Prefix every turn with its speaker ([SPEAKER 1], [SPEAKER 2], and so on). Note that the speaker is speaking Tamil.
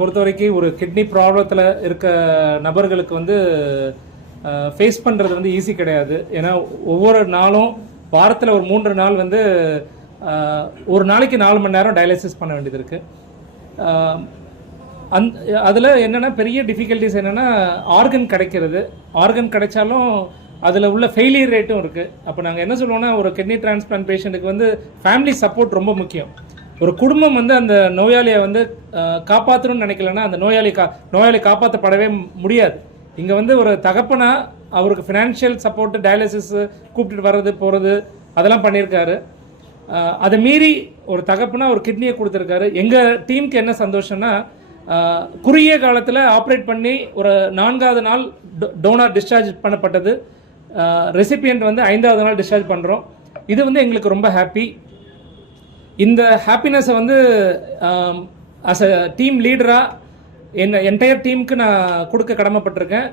[SPEAKER 1] பொறுத்த வரைக்கும் ஒரு கிட்னி ப்ராப்ளத்தில் இருக்க நபர்களுக்கு வந்து ஃபேஸ் பண்ணுறது வந்து ஈஸி கிடையாது. ஏன்னா ஒவ்வொரு நாளும் வாரத்தில் ஒரு மூன்று நாள் வந்து ஒரு நாளைக்கு நாலு மணி நேரம் டயாலிசிஸ் பண்ண வேண்டியது இருக்குது அந் அதில் என்னென்னா பெரிய டிஃபிகல்ட்டிஸ் என்னென்னா ஆர்கன் கிடைக்கிறது. ஆர்கன் கிடைச்சாலும் அதில் உள்ள ஃபெயிலியர் ரேட்டும் இருக்குது அப்போ நாங்கள் என்ன சொல்லுவோம்னா ஒரு கிட்னி டிரான்ஸ்பிளான்ட் பேஷண்ட்டுக்கு வந்து ஃபேமிலி சப்போர்ட் ரொம்ப முக்கியம். ஒரு குடும்பம் வந்து அந்த நோயாளியை வந்து காப்பாற்றணும்னு நினைக்கலன்னா அந்த நோயாளி கா நோயாளி காப்பாற்றப்படவே முடியாது. இங்கே வந்து ஒரு தகப்பனா அவருக்கு ஃபினான்ஷியல் சப்போர்ட்டு டயாலிசிஸு கூப்பிட்டுட்டு வர்றது போகிறது அதெல்லாம் பண்ணியிருக்காரு. அதை மீறி ஒரு தகப்புனா ஒரு கிட்னியை கொடுத்துருக்காரு. எங்கள் டீமுக்கு என்ன சந்தோஷம்னா குறுகிய காலத்தில் ஆப்ரேட் பண்ணி ஒரு நான்காவது நாள் டோனார் டிஸ்சார்ஜ் பண்ணப்பட்டது. ரெசிபியன்ட் வந்து ஐந்தாவது நாள் டிஸ்சார்ஜ் பண்ணுறோம் இது வந்து எங்களுக்கு ரொம்ப ஹாப்பி இந்த ஹாப்பினஸை வந்து அஸ் அ டீம் லீடராக என் என்டையர் டீமுக்கு நான் கொடுக்க கடமைப்பட்டிருக்கேன்.